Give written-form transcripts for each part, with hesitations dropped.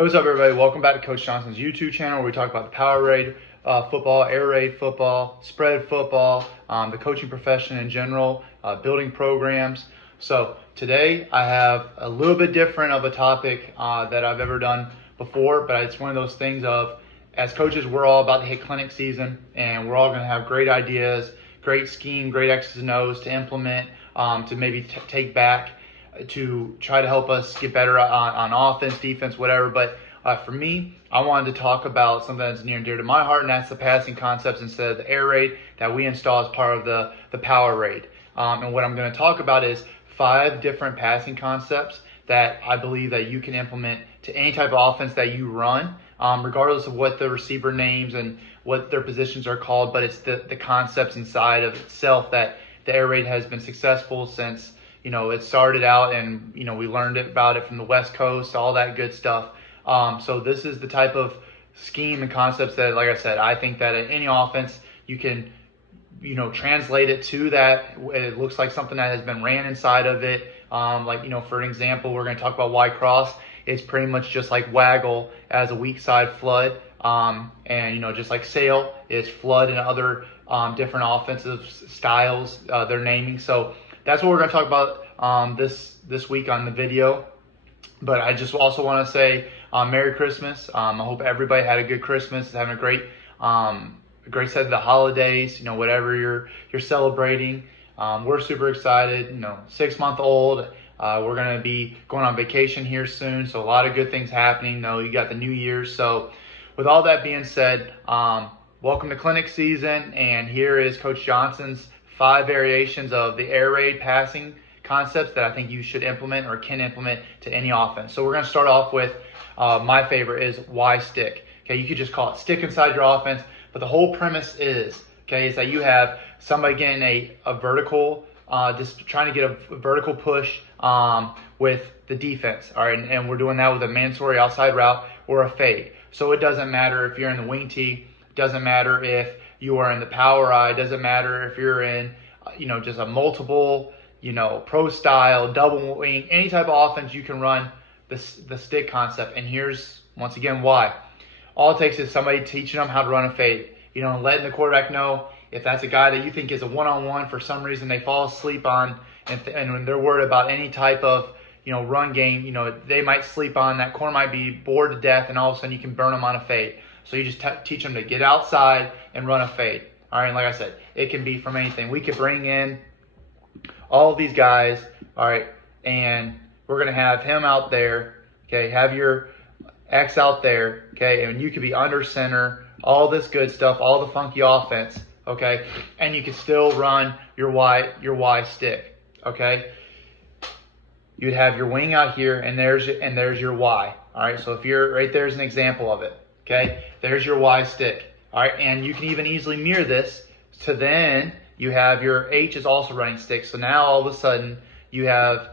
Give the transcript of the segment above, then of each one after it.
Hey, what's up, everybody? Welcome back to Coach Johnson's YouTube channel, where we talk about the power raid football, air raid football, spread football, the coaching profession in general, building programs. So today I have a little bit different of a topic that I've ever done before, but it's one of those things of, as coaches, we're all about to hit clinic season, and we're all going to have great ideas, great scheme, great X's and O's to implement, to maybe take back, to try to help us get better on offense, defense, whatever. But for me, I wanted to talk about something that's near and dear to my heart, and that's the passing concepts instead of the air raid that we install as part of the power raid. And what I'm going to talk about is 5 different passing concepts that I believe that you can implement to any type of offense that you run, regardless of what the receiver names and what their positions are called. But it's the concepts inside of itself that the air raid has been successful since it started out, and we learned about it from the West Coast, all that good stuff. So this is the type of scheme and concepts that, like I said, I think that at any offense you can translate it to that. It looks like something that has been ran inside of it. For an example, we're going to talk about YDE Cross. It's pretty much just like waggle as a weak side flood, and just like sail is flood and other different offensive styles they're naming. So that's what we're going to talk about this week on the video. But I just also want to say Merry Christmas. I hope everybody had a good Christmas, having a great set of the holidays. Whatever you're celebrating. We're super excited. 6-month-old. We're going to be going on vacation here soon, so a lot of good things happening. You got the New Year's. So with all that being said, welcome to clinic season, and here is Coach Johnson's 5 variations of the air raid passing concepts that I think you should implement or can implement to any offense. So we're going to start off with my favorite is Y stick. Okay, you could just call it stick inside your offense, but the whole premise is that you have somebody getting a vertical, just trying to get a vertical push with the defense. All right, and we're doing that with a mandatory outside route or a fade. So it doesn't matter if you're in the wing tee, doesn't matter if you are in the power eye, doesn't matter if you're in just a multiple pro style, double wing, any type of offense you can run the stick concept. And here's once again why. All it takes is somebody teaching them how to run a fade. Letting the quarterback know if that's a guy that you think is a one-on-one, for some reason they fall asleep on, and when they're worried about any type of run game, they might sleep on, that corner might be bored to death, and all of a sudden you can burn them on a fade. So you just teach them to get outside and run a fade. All right, and like I said, it can be from anything. We could bring in all of these guys, all right, and we're going to have him out there, okay, have your X out there, okay, and you could be under center, all this good stuff, all the funky offense, okay, and you could still run your Y stick, okay. You'd have your wing out here, and there's your Y, all right. So if you're right, there's an example of it, okay. There's your Y stick, all right, and you can even easily mirror this to then you have your H is also running stick. So now all of a sudden you have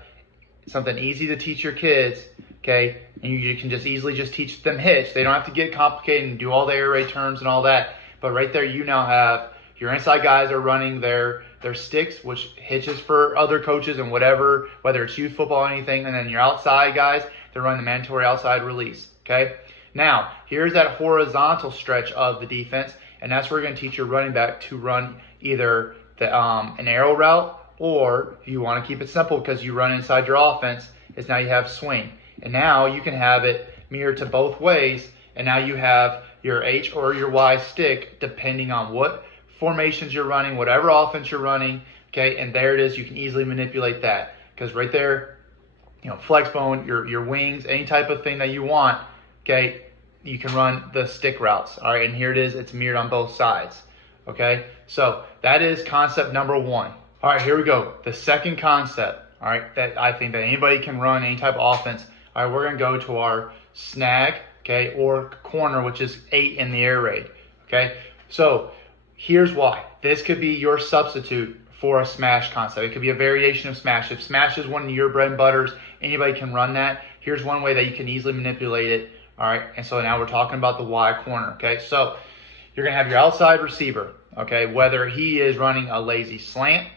something easy to teach your kids, okay, and you can just easily just teach them hitch. They don't have to get complicated and do all the air raid terms and all that. But right there, you now have your inside guys are running their sticks, which hitches for other coaches and whatever, whether it's youth football or anything. And then your outside guys, they're running the mandatory outside release, okay? Now, here's that horizontal stretch of the defense, and that's where you're going to teach your running back to run either an arrow route, or if you want to keep it simple because you run inside your offense, is now you have swing. And now you can have it mirrored to both ways, and now you have your H or your Y stick depending on what formations you're running, whatever offense you're running, okay, and there it is. You can easily manipulate that because right there, flex bone, your wings, any type of thing that you want, okay, you can run the stick routes, all right, and here it is. It's mirrored on both sides, okay. So that is concept number 1. All right, here we go. The second concept, all right, that I think that anybody can run any type of offense. All right, we're going to go to our snag, okay, or corner, which is 8 in the air raid, okay. So here's why. This could be your substitute for a smash concept. It could be a variation of smash. If smash is one of your bread and butters, anybody can run that. Here's one way that you can easily manipulate it, all right. And so now we're talking about the Y corner, okay. So you're going to have your outside receiver, okay, whether he is running a lazy slant,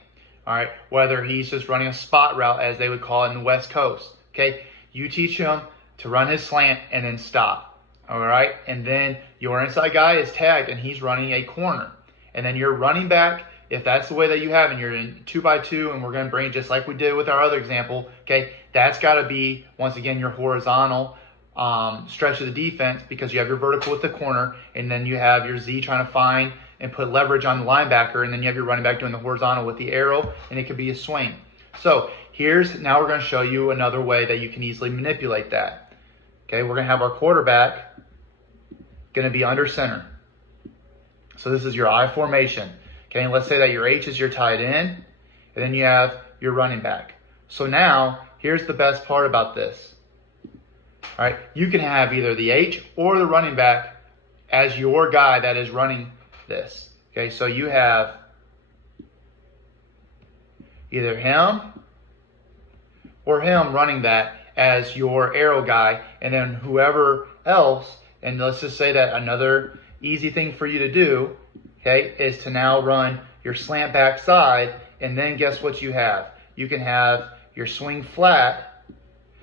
all right, whether he's just running a spot route, as they would call it in the West Coast, okay. You teach him to run his slant and then stop. All right. And then your inside guy is tagged and he's running a corner. And then your running back, if that's the way that you have, and you're in 2x2, and we're going to bring it just like we did with our other example, okay, that's got to be, once again, your horizontal stretch of the defense, because you have your vertical with the corner, and then you have your Z trying to find and put leverage on the linebacker, and then you have your running back doing the horizontal with the arrow, and it could be a swing. So now we're going to show you another way that you can easily manipulate that. Okay, we're going to have our quarterback going to be under center. So this is your I formation. Okay, and let's say that your H is your tight end, and then you have your running back. So now, here's the best part about this. All right, you can have either the H or the running back as your guy that is running this. Okay, so you have either him or him running that as your arrow guy, and then whoever else, and let's just say that another easy thing for you to do, okay, is to now run your slant back side, and then guess what you have? You can have your swing flat,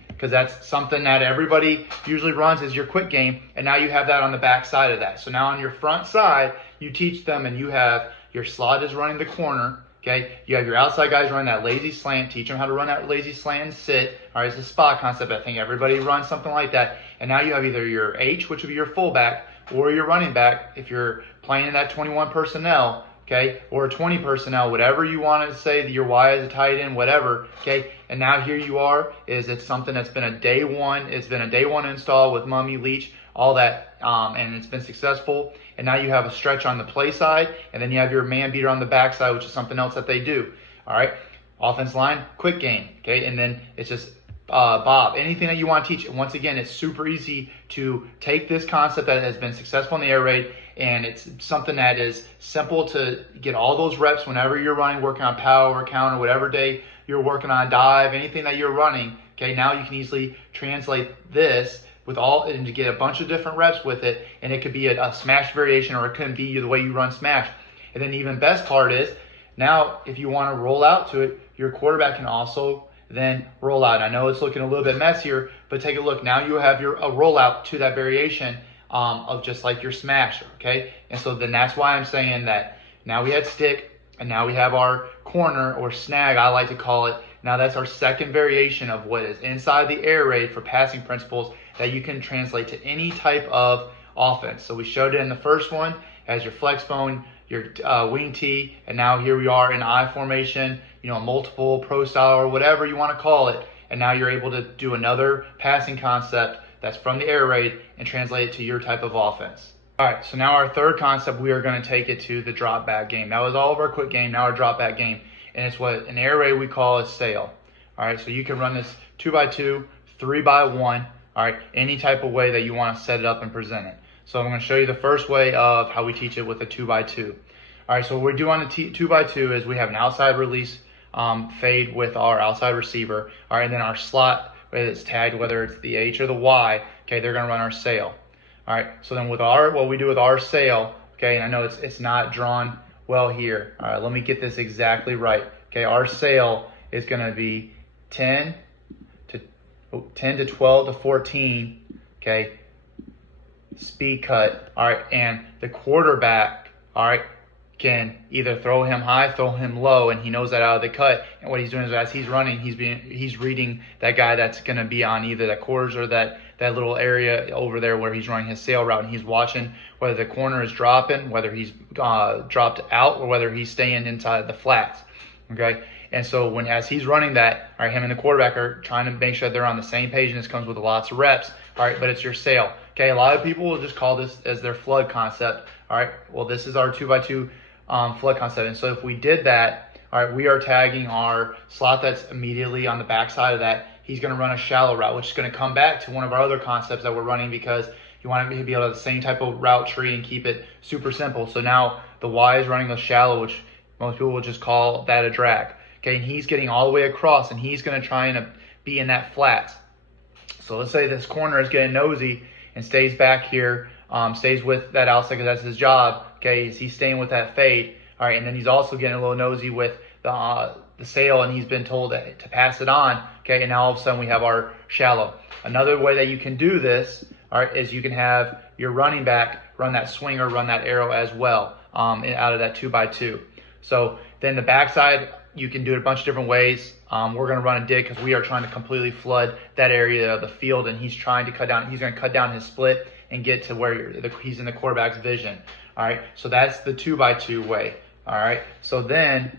because that's something that everybody usually runs as your quick game, and now you have that on the back side of that. So now on your front side, you teach them, and you have your slot is running the corner, okay? You have your outside guys running that lazy slant, teach them how to run that lazy slant and sit. All right, it's a spot concept. I think everybody runs something like that. And now you have either your H, which would be your fullback, or your running back, if you're playing in that 21 personnel, okay, or 20 personnel, whatever you want to say, your Y is a tight end, whatever, okay, and now here you are, it's something that's been a day one install with Mummy, Leach, all that, and it's been successful, and now you have a stretch on the play side, and then you have your man beater on the back side, which is something else that they do, all right, offense line, quick game, okay, and then it's just Bob, anything that you want to teach. Once again, it's super easy to take this concept that has been successful in the air raid, and it's something that is simple to get all those reps whenever you're running, working on power, counter, whatever day you're working on dive, anything that you're running. Okay, now you can easily translate this with and to get a bunch of different reps with it, and it could be a smash variation, or it could be the way you run smash. And then the even best part is, now if you want to roll out to it, your quarterback can also then roll out. I know it's looking a little bit messier, but take a look. Now you have a rollout to that variation of just like your smash, okay? And so then that's why I'm saying that now we had stick, and now we have our corner, or snag, I like to call it. Now that's our second variation of what is inside the air raid for passing principles that you can translate to any type of offense. So we showed it in the first one as your flex bone, your wing tee, and now here we are in I formation, multiple pro style, or whatever you want to call it, and now you're able to do another passing concept that's from the air raid and translate it to your type of offense. All right, so now our third concept, we are going to take it to the drop back game. That was all of our quick game, now our drop back game, and it's what an air raid we call a sail. All right, so you can run this 2x2, 3x1, all right, any type of way that you want to set it up and present it. So I'm going to show you the first way of how we teach it with a 2x2. All right, so what we do on the 2x2 is we have an outside release fade with our outside receiver. All right, and then our slot, whether it's tagged, whether it's the H or the Y, okay, they're going to run our sail. All right, so then with what we do with our sail, okay, and I know it's not drawn well here. All right, let me get this exactly right. Okay, our sail is going to be 10 to 12 to 14, okay, speed cut. All right, and the quarterback, all right, can either throw him high, throw him low, and he knows that out of the cut. And what he's doing is, as he's running, he's reading that guy that's going to be on either the quarters or that little area over there where he's running his sail route, and he's watching whether the corner is dropping, whether he's dropped out, or whether he's staying inside the flats. Okay, and so as he's running that, all right, him and the quarterback are trying to make sure they're on the same page, and this comes with lots of reps. All right, but it's your sail. Okay, a lot of people will just call this as their flood concept. All right, well, this is our 2x2 flood concept. And so if we did that, all right, we are tagging our slot that's immediately on the back side of that. He's going to run a shallow route, which is going to come back to one of our other concepts that we're running, because you want to be able to have the same type of route tree and keep it super simple. So now the Y is running the shallow, which most people will just call that a drag. Okay, and he's getting all the way across, and he's going to try and be in that flat. So let's say this corner is getting nosy and stays back here, stays with that outside because that's his job. Okay, is he staying with that fade? All right, and then he's also getting a little nosy with the sail, and he's been told to pass it on. Okay, and now all of a sudden we have our shallow. Another way that you can do this, all right, is you can have your running back run that swinger, run that arrow as well, out of that 2x2. So then the backside, you can do it a bunch of different ways. We're going to run a dig because we are trying to completely flood that area of the field, and he's trying to cut down. He's going to cut down his split and get to where he's in the quarterback's vision. All right, so that's the 2x2 way. All right, so then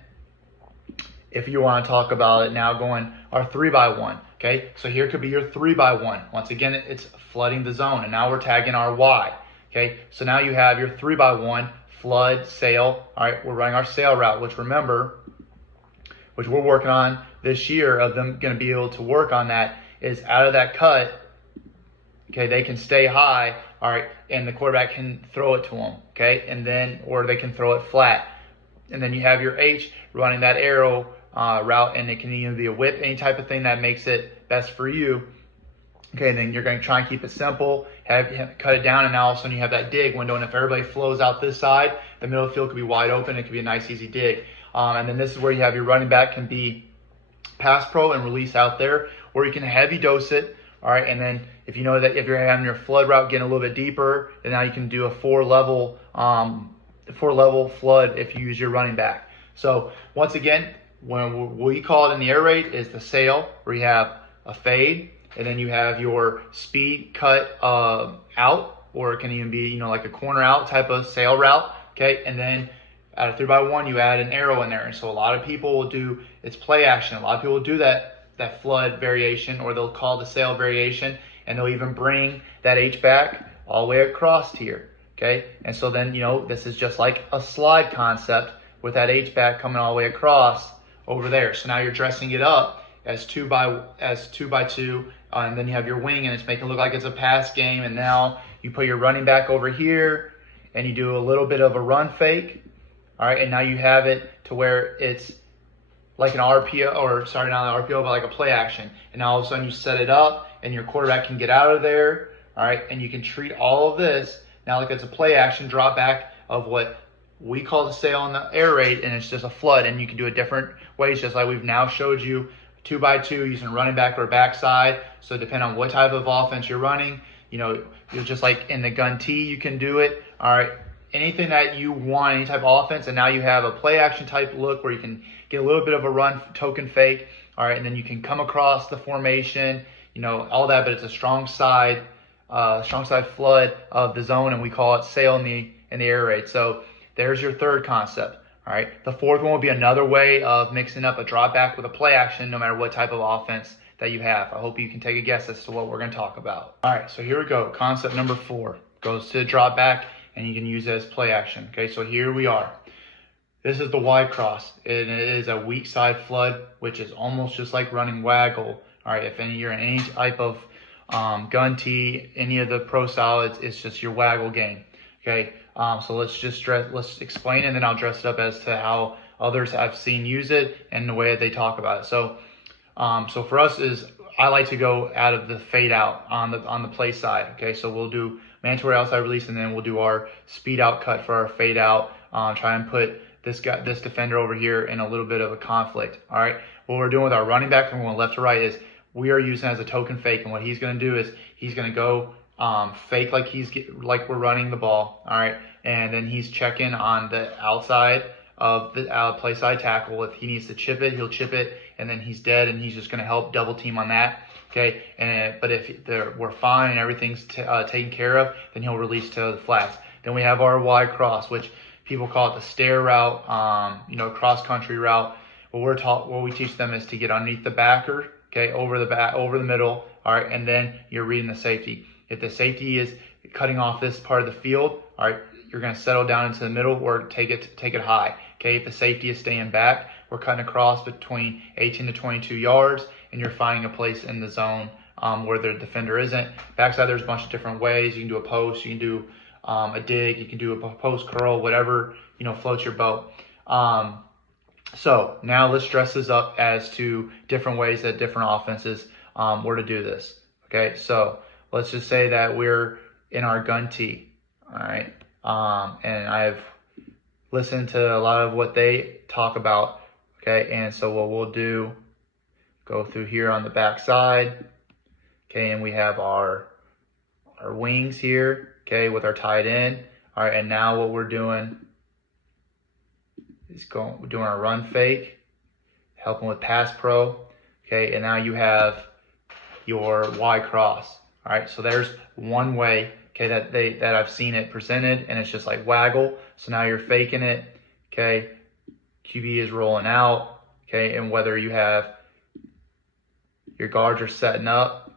if you want to talk about it now, going our 3x1. Okay, so here could be your 3x1. Once again, it's flooding the zone, and now we're tagging our Y. Okay, so now you have your 3x1 flood sail. All right, we're running our sail route, which remember, which we're working on this year of them going to be able to work on that, is out of that cut. Okay, they can stay high. All right, and the quarterback can throw it to them. Okay, and then, or they can throw it flat. And then you have your H running that arrow route, and it can either be a whip, any type of thing that makes it best for you. Okay, and then you're going to try and keep it simple, cut it down, and now all of a sudden you have that dig window, and if everybody flows out this side, the middle of the field could be wide open. It could be a nice, easy dig. And then this is where you have your running back can be pass pro and release out there, or you can heavy dose it. All right, and then if you know that if you're having your flood route getting a little bit deeper, then now you can do a four level flood if you use your running back. So once again, when we call it in the air raid is the sail, where you have a fade, and then you have your speed cut out, or it can even be, you know, like a corner out type of sail route. Okay, and then out of 3x1, you add an arrow in there. And so a lot of people will do, it's play action. A lot of people will do that flood variation, or they'll call the sail variation, and they'll even bring that H back all the way across here. Okay, and so then, you know, this is just like a slide concept with that H back coming all the way across over there. So now you're dressing it up as 2x2, and then you have your wing, and it's making it look like it's a pass game. And now you put your running back over here, and you do a little bit of a run fake. All right, and now you have it to where it's like an RPO, or sorry, not an RPO, but like a play action. And now all of a sudden you set it up, and your quarterback can get out of there. All right, and you can treat all of this now like it's a play action drop back of what we call the sail in the air raid, and it's just a flood. And you can do it different ways, just like we've now showed you 2x2 using running back or backside. So depending on what type of offense you're running, you know, you're just like in the gun T, you can do it. All right, anything that you want, any type of offense, and now you have a play action type look where you can get a little bit of a run token fake. All right, and then you can come across the formation, you know, all that, but it's a strong side flood of the zone, and we call it sail in the air raid. So there's your third concept. All right, the fourth one will be another way of mixing up a drop back with a play action, no matter what type of offense that you have. I hope you can take a guess as to what we're going to talk about. All right, so here we go. Concept number 4 goes to drop back, and you can use it as play action. Okay, so here we are. This is the YDE Cross, and it is a weak side flood, which is almost just like running waggle. All right, if you're in any type of gun tee, any of the pro style, it's just your waggle game. Okay, so let's explain, and then I'll dress it up as to how others I've seen use it and the way that they talk about it. So for us is I like to go out of the fade out on the play side. Okay, so we'll do mandatory outside release, and then we'll do our speed out cut for our fade out. Try and put this defender over here in a little bit of a conflict. All right, what we're doing with our running back from going left to right is we are using as a token fake, and what he's going to do is he's going to go fake like we're running the ball. All right, and then he's checking on the outside of the play side tackle. If he needs to chip it, he'll chip it, and then he's dead, and he's just going to help double team on that. Okay, but if we're fine and everything's taken care of, then he'll release to the flats. Then we have our YDE Cross, which people call it the stair route, cross country route. What we teach them is to get underneath the backer, okay, over the middle, all right, and then you're reading the safety. If the safety is cutting off this part of the field, all right, you're going to settle down into the middle or take it high. Okay, if the safety is staying back, we're cutting across between 18 to 22 yards, and you're finding a place in the zone where the defender isn't. Backside, there's a bunch of different ways. You can do a post, you can do a dig, you can do a post curl, whatever, floats your boat. So now let's dress this up as to different ways that different offenses were to do this. Okay, so let's just say that we're in our gun tee, all right, and I have listen to a lot of what they talk about. Okay, and so what we'll do, go through here on the back side. Okay, and we have our wings here, okay, with our tight end. All right, and now what we're doing is we're doing our run fake, helping with pass pro. Okay, and now you have your Y cross. All right, so there's one way, okay, that I've seen it presented, and it's just like waggle. So now you're faking it, okay. QB is rolling out, okay, and whether you have your guards are setting up,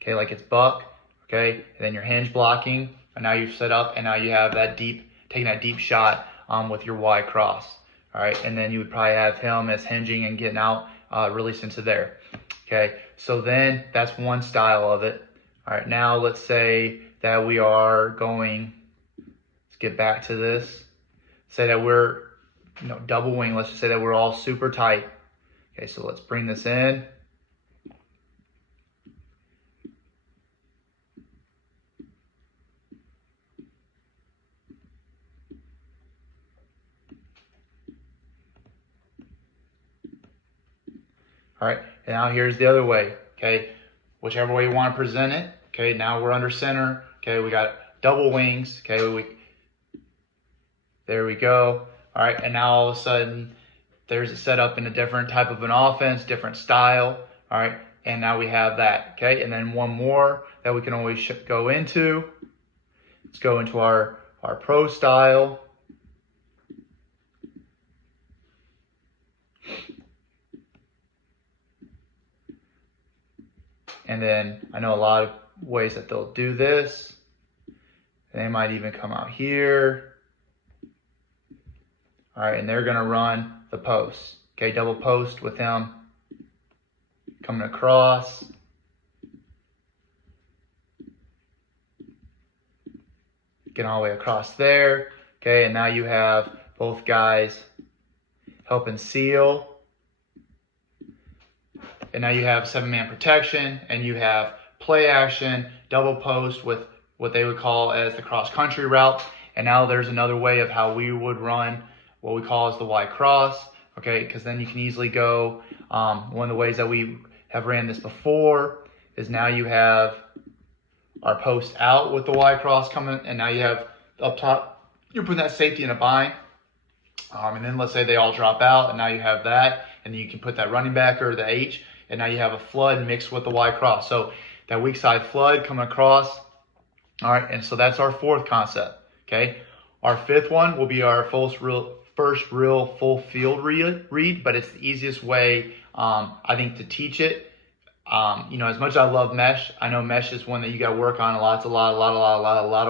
okay, like it's buck, okay, and then your hinge blocking, and now you've set up, and now you have that taking that deep shot with your Y cross. All right, and then you would probably have him as hinging and getting out, released into there. Okay, so then that's one style of it. All right, now let's say that we are going, let's get back to this. Say that we're, double wing. Let's just say that we're all super tight. Okay, so let's bring this in. All right, and now here's the other way, okay? Whichever way you want to present it, okay? Now we're under center, okay? We got double wings, okay? There we go. All right, and now all of a sudden, there's a setup in a different type of an offense, different style, all right? And now we have that, okay? And then one more that we can always go into. Let's go into our pro style. And then I know a lot of ways that they'll do this. They might even come out here. All right, and they're gonna run the post. Okay, double post with him coming across. Get all the way across there. Okay, and now you have both guys helping seal. And now you have 7-man protection, and you have play action, double post with what they would call as the cross-country route. And now there's another way of how we would run what we call as the Y cross, okay? Because then you can easily go, one of the ways that we have ran this before is now you have our post out with the Y cross coming, and now you have up top, you're putting that safety in a bind. And then let's say they all drop out, and now you have that, and you can put that running back or the H, and now you have a flood mixed with the Y cross. So that weak side flood coming across. All right, and so that's our fourth concept, okay? Our fifth one will be our first real full field read, but it's the easiest way, I think, to teach it. As much as I love mesh, I know mesh is one that you got to work on a lot of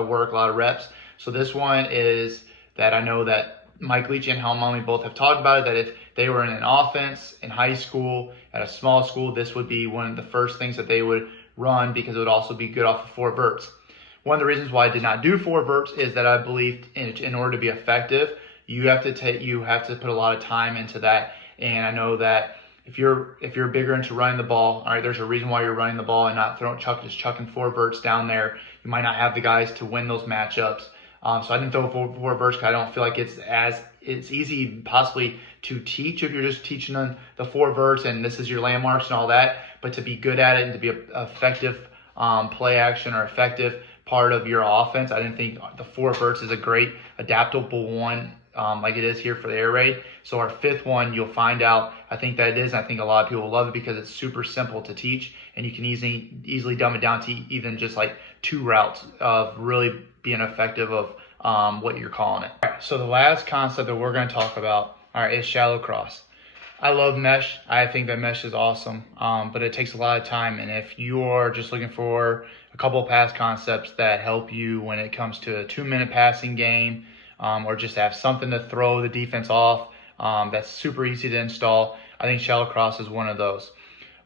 work, a lot of reps. So this one is that I know that Mike Leach and Helmami both have talked about it, that if they were in an offense in high school at a small school, this would be one of the first things that they would run, because it would also be good off of 4 verts. One of the reasons why I did not do 4 verts is that I believed in order to be effective, you have to put a lot of time into that. And I know that if you're bigger into running the ball, all right, there's a reason why you're running the ball and not just chucking 4 verts down there. You might not have the guys to win those matchups. So I didn't throw 4 verts because I don't feel like it's easy possibly to teach if you're just teaching them the 4 verts and this is your landmarks and all that. But to be good at it and to be an effective play action or effective part of your offense, I didn't think the 4 verts is a great adaptable one like it is here for the air raid. So our fifth one, you'll find out, I think that it is. I think a lot of people love it because it's super simple to teach, and you can easily dumb it down to even just like 2 routes of really being effective of what you're calling it. All right, so the last concept that we're going to talk about, all right, is shallow cross. I love mesh. I think that mesh is awesome, but it takes a lot of time. And if you are just looking for a couple of pass concepts that help you when it comes to a 2-minute passing game, or just have something to throw the defense off, that's super easy to install, I think shallow cross is one of those.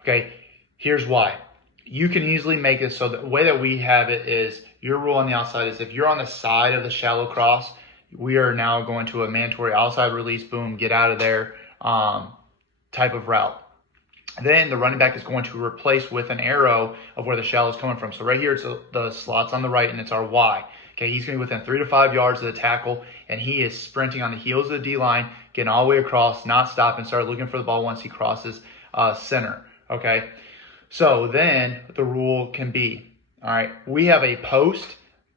Okay, here's why. You can easily make it so the way that we have it is your rule on the outside is if you're on the side of the shallow cross, we are now going to a mandatory outside release, boom, get out of there type of route. Then the running back is going to replace with an arrow of where the shallow is coming from. So right here, it's the slots on the right, and it's our Y. Okay, he's going to be within 3 to 5 yards of the tackle, and he is sprinting on the heels of the D-line, getting all the way across, not stopping, start looking for the ball once he crosses center. Okay, so then the rule can be, all right, we have a post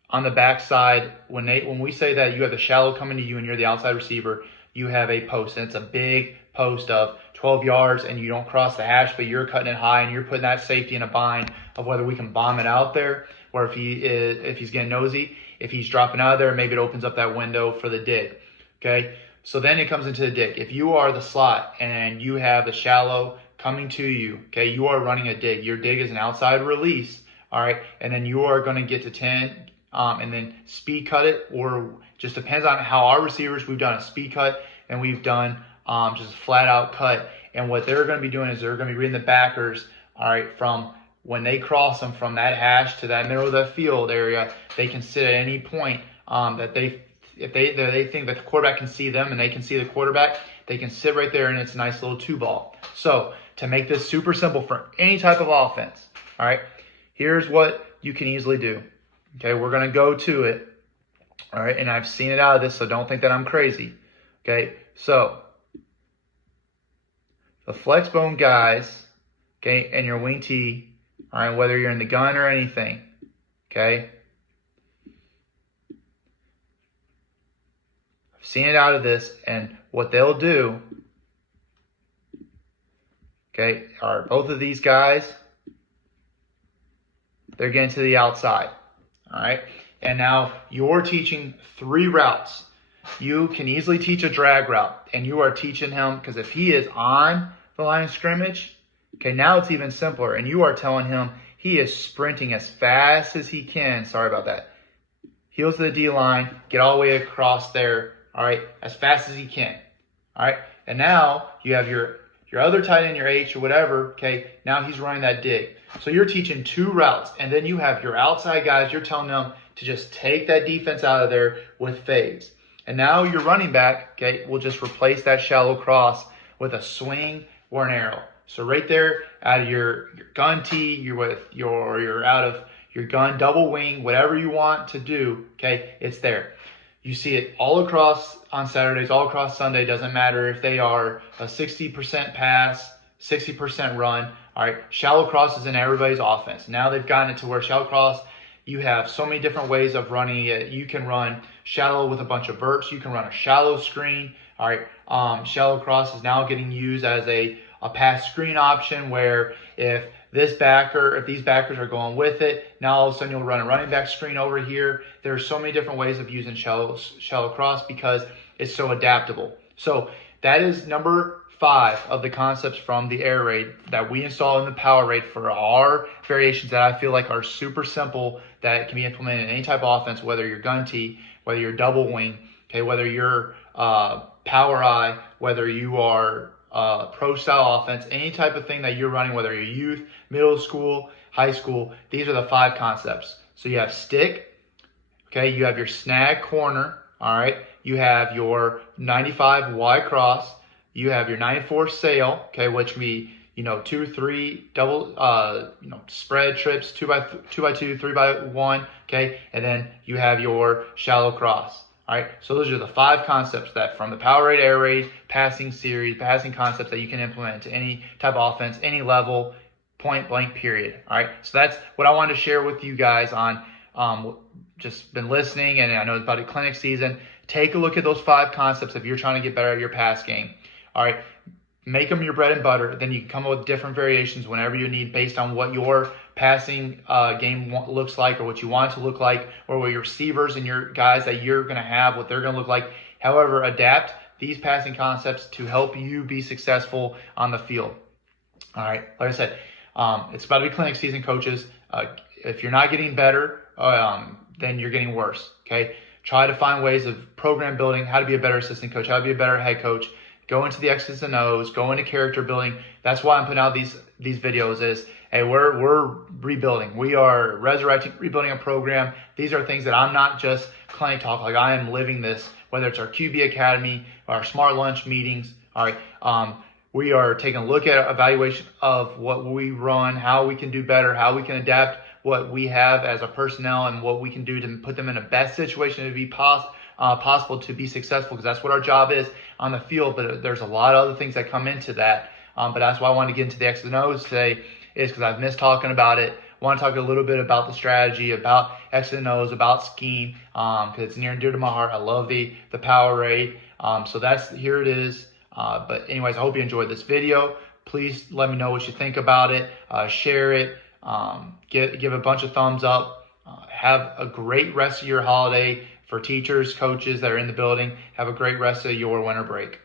on the backside. When we say that you have the shallow coming to you and you're the outside receiver, you have a post, and it's a big post of 12 yards, and you don't cross the hash, but you're cutting it high, and you're putting that safety in a bind of whether we can bomb it out there, or if he's getting nosy, if he's dropping out of there, maybe it opens up that window for the dig. Okay, so then it comes into the dig. If you are the slot and you have the shallow coming to you, okay, you are running a dig. Your dig is an outside release, all right, and then you are going to get to 10, and then speed cut it, or just depends on how our receivers, we've done a speed cut and we've done just a flat out cut. And what they're going to be doing is they're going to be reading the backers, all right, from when they cross them from that hash to that middle of the field area. They can sit at any point that if they think that the quarterback can see them and they can see the quarterback, they can sit right there, and it's a nice little 2-ball. So to make this super simple for any type of offense, all right, here's what you can easily do. Okay, we're going to go to it, all right, and I've seen it out of this, so don't think that I'm crazy. Okay, so the flex bone guys, okay, and your wing tee, all right, whether you're in the gun or anything, okay, I've seen it out of this, and what they'll do, okay, are both of these guys, they're getting to the outside, all right, and now you're teaching 3 routes. You can easily teach a drag route, and you are teaching him, because if he is on the line of scrimmage, okay, now it's even simpler, and you are telling him he is sprinting as fast as he can. Sorry about that. Heels to the D-line, get all the way across there, all right, as fast as he can, all right, and now you have your other tight end, your H or whatever, okay, now he's running that dig. So you're teaching 2 routes, and then you have your outside guys, you're telling them to just take that defense out of there with fades. And now your running back, okay, will just replace that shallow cross with a swing or an arrow. So right there, out of your gun tee, you're out of your gun double wing, whatever you want to do, okay, it's there. You see it all across on Saturdays, all across Sunday. Doesn't matter if they are a 60% pass, 60% run. All right, shallow cross is in everybody's offense. Now they've gotten it to where shallow cross, you have so many different ways of running it. You can run shallow with a bunch of verts. You can run a shallow screen. All right, shallow cross is now getting used as a pass screen option, where if these backers are going with it, now all of a sudden you'll run a running back screen over here. There's so many different ways of using shallow cross because it's so adaptable. So that is number 5 of the concepts from the air raid that we install in the power raid for our variations that I feel like are super simple, that can be implemented in any type of offense, whether you're gun tee, whether you're double wing, okay, whether you're power I, whether you are pro style offense, any type of thing that you're running, whether you're youth, middle school, high school. These are the 5 concepts. So you have stick, okay, you have your snag corner, all right, you have your 95 Y cross, you have your 94 sail, okay, which can be 2, 3 double spread trips, 2x2, 3x1, okay, and then you have your shallow cross. All right, so those are the 5 concepts that from the power raid, air raid, passing series, passing concepts that you can implement to any type of offense, any level, point blank, period. All right, so that's what I wanted to share with you guys on just been listening, and I know it's about a clinic season. Take a look at those 5 concepts if you're trying to get better at your pass game. All right, make them your bread and butter. Then you can come up with different variations whenever you need based on what your passing game looks like, or what you want it to look like, or what your receivers and your guys that you're going to have, what they're going to look like. However, adapt these passing concepts to help you be successful on the field. All right, like I said, it's about to be clinic season, coaches. If you're not getting better, then you're getting worse, okay? Try to find ways of program building, how to be a better assistant coach, how to be a better head coach. Go into the X's and O's, go into character building. That's why I'm putting out these videos is, hey, we're rebuilding. We are resurrecting, rebuilding a program. These are things that I'm not just clinic talk, like I am living this, whether it's our QB Academy, our Smart Lunch meetings. All right, we are taking a look at evaluation of what we run, how we can do better, how we can adapt what we have as a personnel and what we can do to put them in the best situation to be possible to be successful, because that's what our job is on the field. But there's a lot of other things that come into that. But that's why I want to get into the X's and O's today, is because I've missed talking about it. I want to talk a little bit about the strategy, about X's and O's, about scheme, because it's near and dear to my heart. I love the power rate. So here it is. But anyways, I hope you enjoyed this video. Please let me know what you think about it. Share it. Give a bunch of thumbs up. Have a great rest of your holiday. For teachers, coaches that are in the building, have a great rest of your winter break.